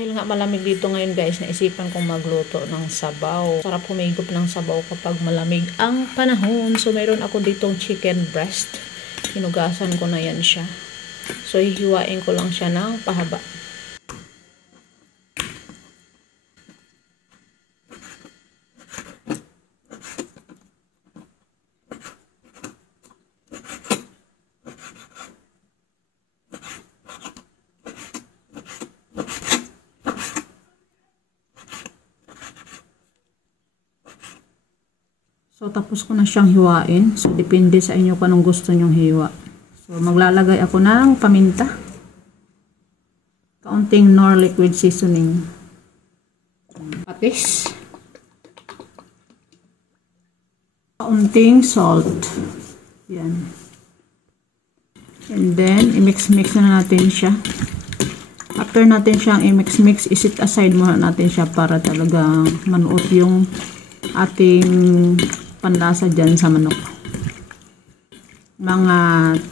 Dahil nga malamig dito ngayon guys, naisipan kong magluto ng sabaw. Sarap humigop ng sabaw kapag malamig ang panahon. So mayroon ako ditong chicken breast. Hinugasan ko na yan siya. So hihiwain ko lang siya ng pahaba. So, tapos ko na siyang hiwain. So, depende sa inyo kung anong gusto nyong hiwa. So, maglalagay ako ng paminta. Kaunting nor liquid seasoning. Patis. Kaunting salt. Yan. And then, i-mix-mix na natin siya. After natin siyang i-mix-mix, isit aside muna natin siya para talagang manuot yung ating panlasa dyan sa manok. Mga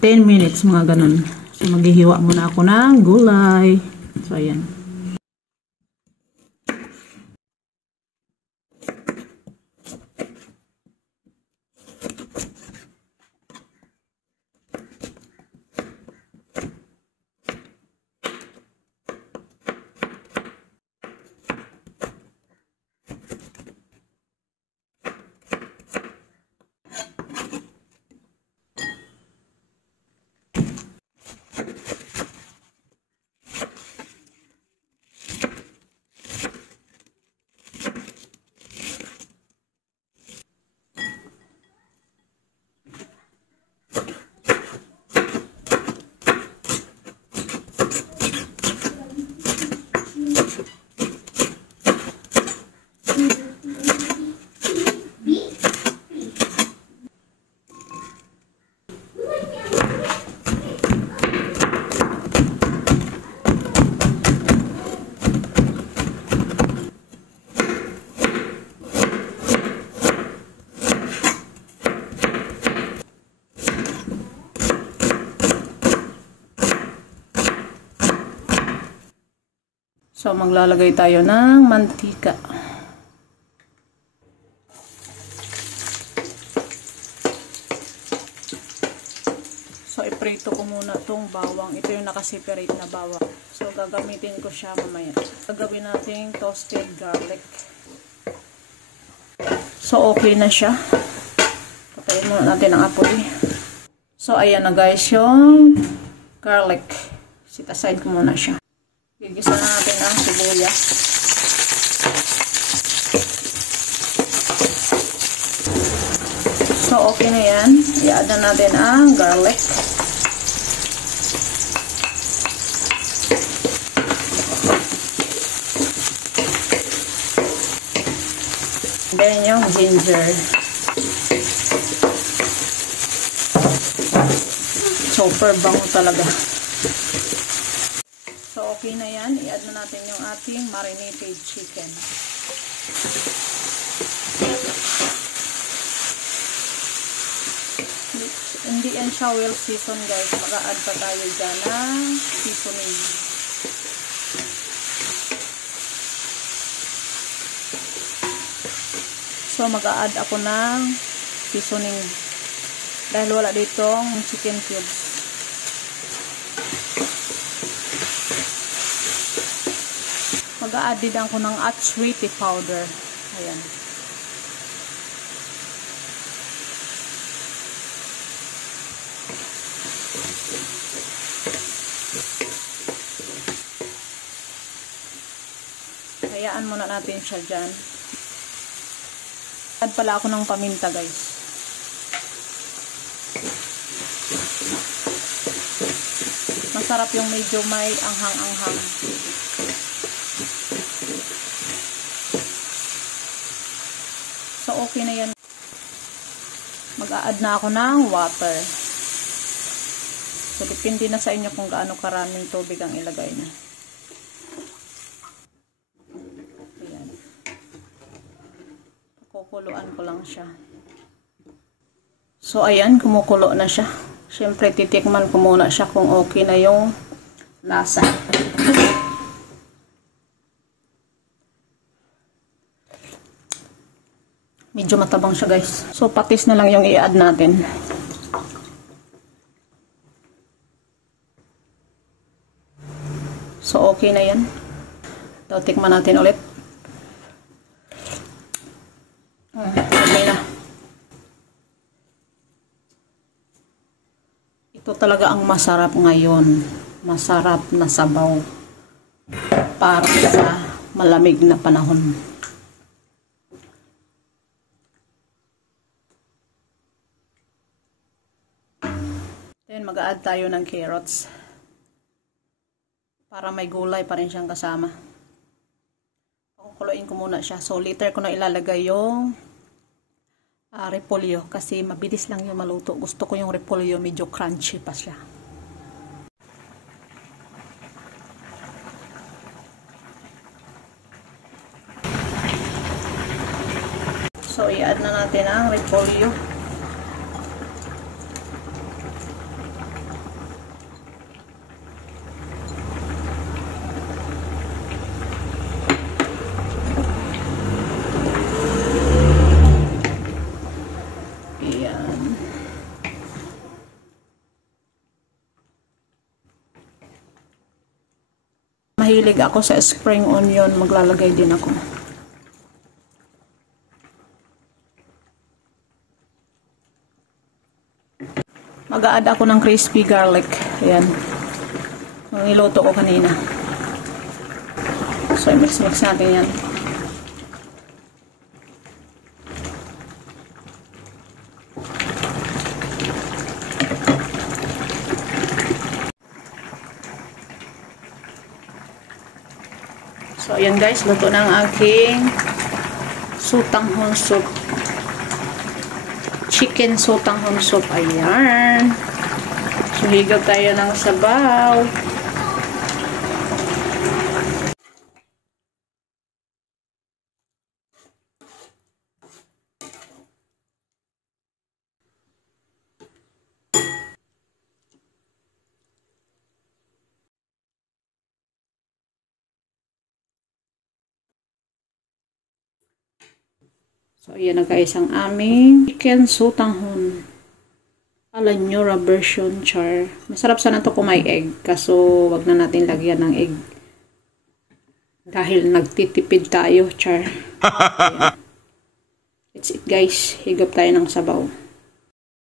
10 minutes, mga ganun. So, maghihiwa muna ako ng gulay. So, ayan. So, maglalagay tayo ng mantika. So, iprito ko muna itong bawang. Ito yung nakaseparate na bawang. So, gagamitin ko siya mamaya. Gagawin natin toasted garlic. So, okay na siya. Patayin muna natin ang apoy. So, ayan na guys yung garlic. Sit aside ko muna siya. Gigisa na natin ang sibuyas. So, okay na yan. I-add na natin ang garlic. And then yung ginger. Super bango talaga. So, okay na yan. I-add na natin yung ating marinated chicken. Hindi yan siya well seasoned guys. Mag-a-add pa tayo dyan ng seasoning. So, mag-a-add ako ng seasoning. Dahil wala ditong chicken cubes. Mag-a-add din ako ng sweetie powder. Ayan. Hayaan muna natin siya dyan. Add pala ako ng paminta guys. Masarap yung medyo may anghang-anghang. So, okay na yan. Mag-a-add na ako ng water. So, depende na sa inyo kung gaano karaming tubig ang ilagay niyo. Ayan. Kukuluan ko lang siya. So, ayan. Kumukulo na siya. Siyempre, titikman ko muna siya kung okay na yung lasa. Medyo matabang siya guys. So patis na lang yung i-add natin. So okay na yan. So tikman natin ulit. Okay na. Ito talaga ang masarap ngayon. Masarap na sabaw para sa malamig na panahon. Then mag-a-add tayo ng carrots para may gulay pa rin siyang kasama. Kukuluin ko muna siya. So later ko na ilalagay yung repolyo kasi mabilis lang yung maluto. Gusto ko yung repolyo medyo crunchy pa siya. So, i-add na natin ang repolyo. Ayan. Mahilig ako sa spring onion. Maglalagay din ako. Mag-a-add ako ng crispy garlic. Ayan. Yung niluto ko kanina. So, i-mix-mix natin yan. So, ayan guys. Luto na ang aking sotanghon soup. Chicken sotanghon soup. Ayan. So, higop tayo ng sabaw. So, ayan na guys ang aming chicken sotanghon. Alanyura version, char. Masarap sana to kung may egg. Kaso, wag na natin lagyan ng egg. Dahil nagtitipid tayo, char. That's it guys. Higop tayo ng sabaw.